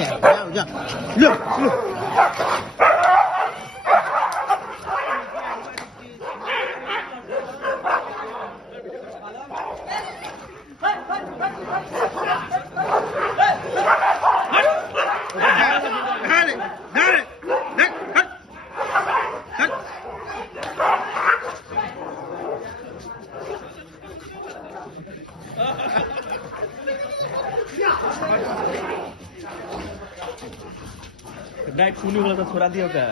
जा लो लो डाइट सुनी बोला तो छोड़ा दियो क्या